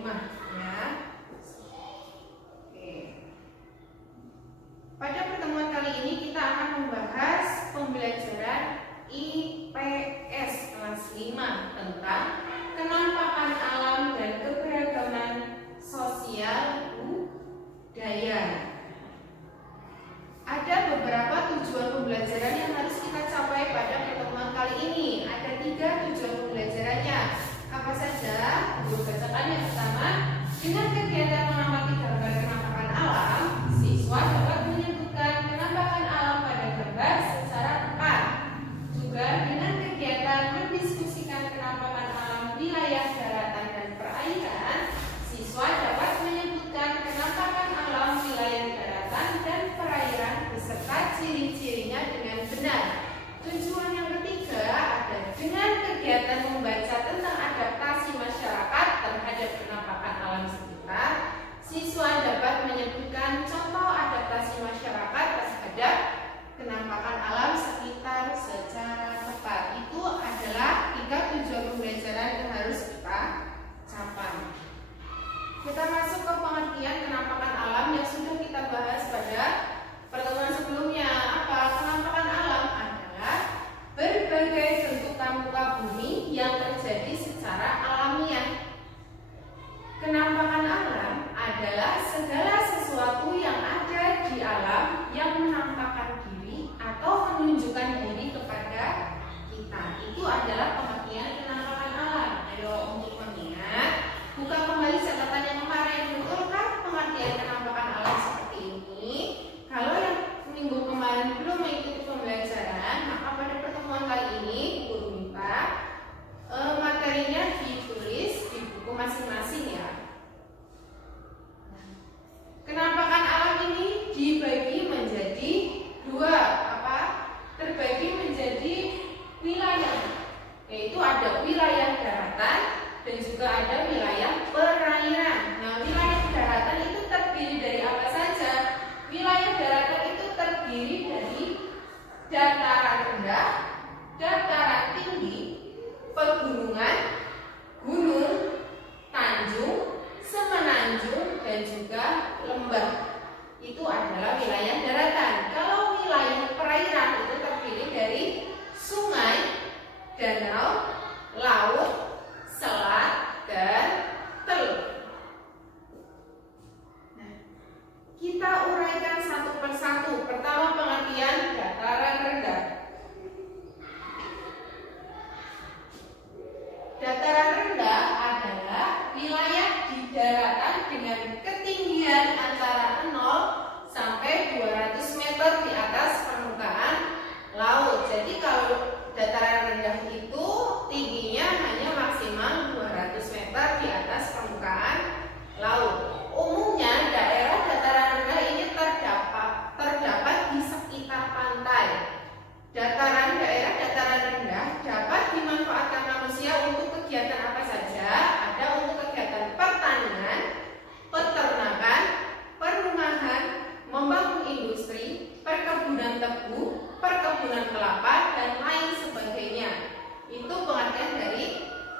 rumah ya. Oke. Pada pertemuan kali ini kita akan membahas pembelajaran IPS kelas 5 tentang kenampakan alam dan keberagaman sosial budaya. Ada beberapa tujuan pembelajaran yang harus kita capai pada pertemuan kali ini. Ada 3 tujuan pembelajarannya. Apa saja? Guru bacakan yang pertama. Dengan kegiatan mengamati gambar kenampakan alam, siswa dapat menyebutkan kenampakan alam pada gambar secara tepat. Juga dengan kegiatan mendiskusikan kenampakan alam wilayah daratan dan perairan, siswa dapat menyebutkan kenampakan alam wilayah daratan dan perairan beserta ciri-cirinya dengan benar. Tujuan yang ketiga ada dengan kegiatan membaca tentang adaptasi masyarakat terhadap kenampakan alam sekitar, siswa dapat menyebutkan contoh adaptasi masyarakat terhadap kenampakan alam sekitar secara tepat. Itu adalah 3 tujuan pembelajaran yang harus kita capai. Kita masuk ke pengertian kenampakan alam yang sudah kita bahas pada pertemuan sebelumnya. Apa? Kenampakan alam adalah berbagai bentukan muka bumi yang terjadi secara alamiah. Kenampakan alam adalah segala sesuatu yang ada di alam yang menampakkan diri atau menunjukkan diri kepada kita. Itu adalah pengertian kenampakan alam. Ayo untuk mengingat, buka kembali catatan yang kemarin. Betulkah pengertian kenampakan alam seperti ini? Kalau yang minggu kemarin belum mengikuti pembelajaran, maka pada pertemuan kali ini guru minta materinya ditulis di buku masing-masing ya. Kenampakan alam ini dibagi menjadi 2, terbagi menjadi wilayah, yaitu ada wilayah daratan dan juga ada wilayah perairan. Nah, wilayah daratan itu terdiri dari apa saja? Wilayah daratan itu terdiri dari dataran rendah, dataran tinggi, pegunungan, gunung, tanjung, semenanjung, dan juga lembah. Itu adalah wilayah daratan. Kalau wilayah perairan itu terdiri dari sungai, danau, laut, selat, dan teluk. Nah, kita uraikan satu persatu. Pertama, pengertian dataran rendah. Dataran rendah adalah wilayah di daratan dengan ketinggian antara 0 sampai 200 meter di atas permukaan laut. Jadi kalau dataran rendah itu tingginya hanya maksimal 200 meter di atas permukaan laut. Umumnya daerah dataran rendah ini terdapat di sekitar pantai. Daerah dataran rendah dapat dimanfaatkan manusia untuk kegiatan apa saja? Ada untuk kegiatan pertanian, peternakan, perumahan, membangun industri, perkebunan tebu, perkebunan kelapa, dan lain sebagainya. Itu pengertian dari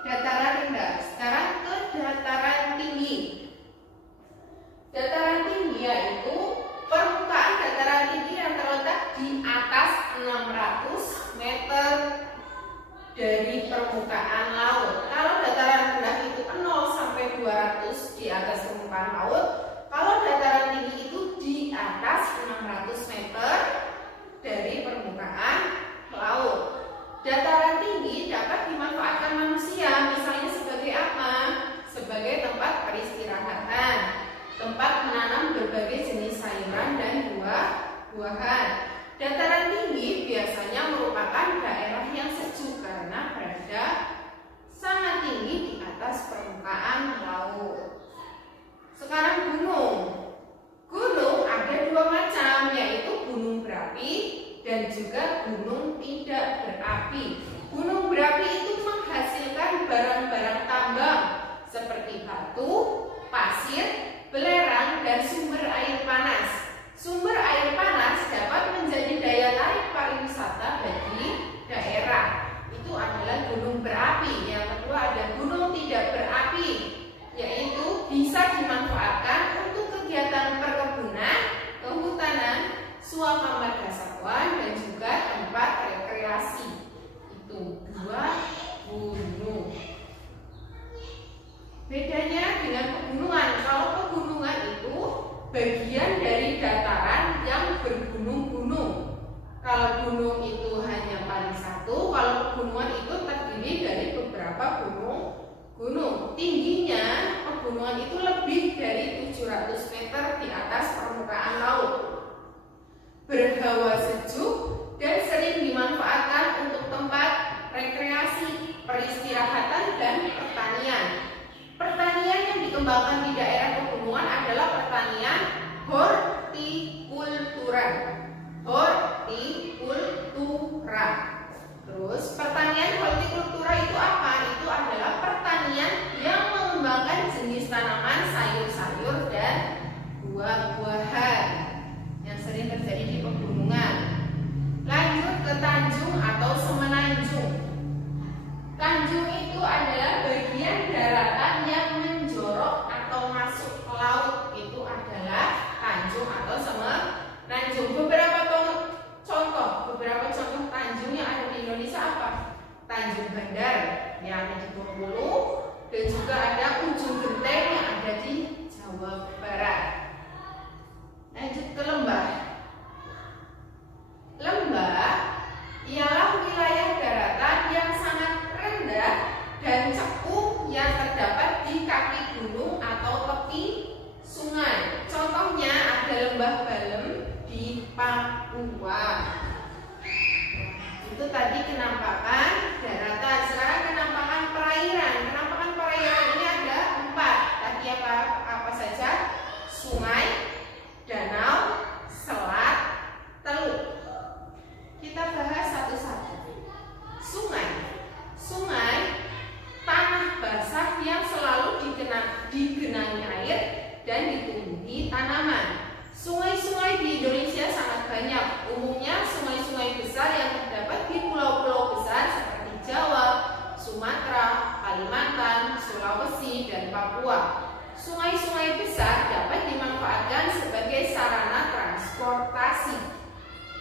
dataran rendah. Sekarang ke dataran tinggi. Dataran tinggi yaitu permukaan dataran tinggi yang terletak di atas 600 meter dari permukaan laut. Kalau dataran rendah itu 0 sampai 200 di atas permukaan laut. Kalau dataran tinggi itu di atas 600 meter dari permukaan laut. Dataran tinggi dapat dimanfaatkan manusia, misalnya sebagai apa? Sebagai tempat peristirahatan, tempat menanam berbagai jenis sayuran dan buah-buahan. Dataran tinggi biasanya merupakan daerah yang sejuk karena berada sangat tinggi di atas permukaan laut. Sekarang gunung. Gunung ada 2 macam, yaitu gunung berapi dan juga gunung tidak berapi. Gunung berapi itu menghasilkan barang-barang tambang seperti batu, bisa dimanfaatkan untuk kegiatan perkebunan, kehutanan, suaka marga satwa, dan juga tempat rekreasi. Itu 2 gunung. Bedanya dengan pegunungan, kalau pegunungan itu bagian dari dataran yang bergunung-gunung. Kalau gunung itu hanya paling satu, kalau pegunungan itu terdiri dari beberapa gunung. Tingginya pegunungan itu lebih dari 700 meter di atas permukaan laut. Berhawa sejuk dan sering dimanfaatkan untuk tempat rekreasi, peristirahatan, dan pertanian. Pertanian yang dikembangkan di daerah pegunungan adalah pertanian hortikultura. Terus pertanian hortikultura itu apa? Itu adalah pertanian yang mengembangkan jenis tanaman, sayur-sayur, dan buah-buahan yang sering terjadi di pegunungan. Lanjut ke tanjung atau semenanjung. Tanjung itu adalah bagian daratan yang menjorok atau masuk ke laut. Itu adalah tanjung atau semenanjung. Beberapa contoh tanjung yang ada di Indonesia apa? Tanjung Bandar yang ada di Bengkulu, dan juga ada Ujung Genteng yang ada di Jawa Barat. Lanjut ke lembah. Lembah ialah wilayah daratan yang sangat rendah dan cekung yang terdapat di kaki gunung atau tepi sungai. Contohnya ada lembah Balem di Papua. Itu tadi kenampakan daratan. Sekarang kenampakan perairan. Kenampakan perairan ini ada 4. Tadi apa saja? Sungai, danau, selat, teluk. Kita bahas satu-satu. Sungai, tanah basah yang selalu digenangi air dan ditumbuhi tanaman. Sungai-sungai di Indonesia sangat banyak. Umumnya sungai-sungai besar yang terdapat di pulau-pulau besar seperti Jawa, Sumatera, Kalimantan, Sulawesi, dan Papua. Sungai-sungai besar dapat dimanfaatkan sebagai sarana transportasi.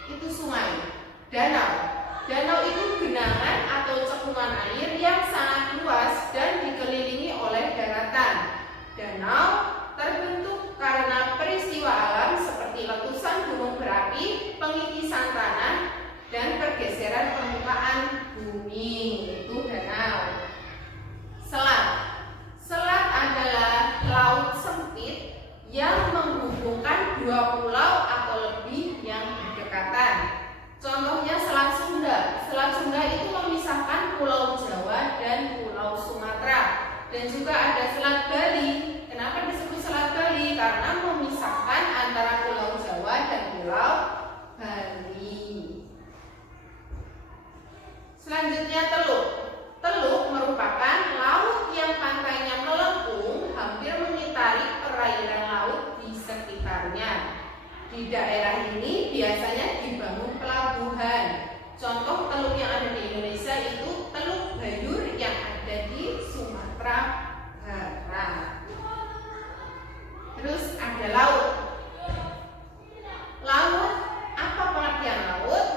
Itu sungai. Danau itu genangan atau cekungan air yang sangat luas dan dikelilingi oleh daratan. Danau terbentuk karena peristiwa alam seperti letusan gunung berapi, pengikisan tanah, dan pergeseran permukaan bumi. Itu danau. Selat adalah laut sempit yang menghubungkan 2 pulau atau lebih yang berdekatan. Contohnya Selat Sunda. Selat Sunda itu memisahkan Pulau Jawa dan Pulau Sumatera. Dan juga ada Selat Bali. Kenapa disebut Selat Bali? Karena memisahkan antara Pulau Jawa dan Pulau Bali. Selanjutnya teluk. Teluk merupakan laut yang pantainya melengkung hampir mengitari perairan laut di sekitarnya. Di daerah ini biasanya dibangun pelabuhan. Contoh teluk yang ada di Indonesia itu Teluk Bayur yang ada di Sumatera Barat. Terus ada laut. Laut, apa pengertian laut?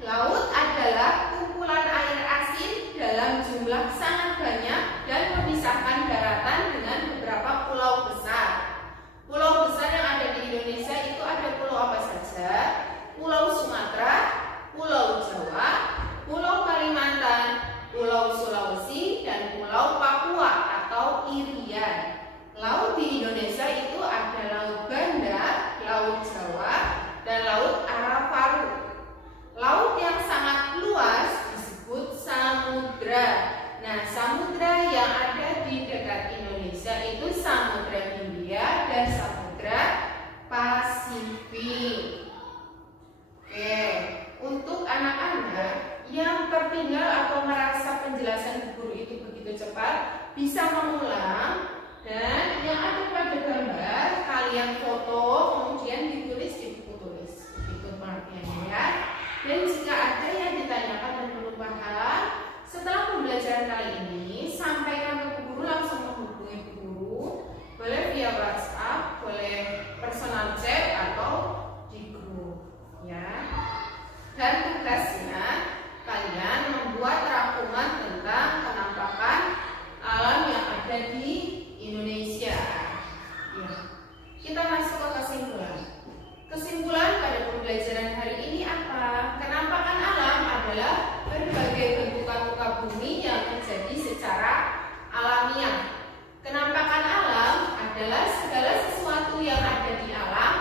Laut adalah kumpulan air asin dalam jumlah sangat banyak dan memisahkan daratan dengan beberapa pulau besar. Pulau besar yang ada di Indonesia itu ada pulau apa saja? Pulau Sumatera, Pulau Jawa, Pulau Kalimantan, Pulau Sulawesi, dan Pulau Papua atau Irian. Laut di Indonesia itu ada Laut Banda, Laut Jawa, dan Laut Araparu. Laut yang sangat luas disebut samudra. Nah, samudra yang ada di dekat Indonesia itu Samudra Hindia dan Samudra Pasifik. Oke, untuk anak-anak yang tertinggal atau merasa penjelasan guru itu begitu cepat, bisa mengulang dan yang ada pada gambar kalian foto kemudian ditulis di buku tulis. Itu pengertiannya ya. Dan jika ada yang ditanyakan dan belum paham setelah pembelajaran kali ini, sampaikan ke guru, langsung menghubungi guru. segala sesuatu yang ada di alam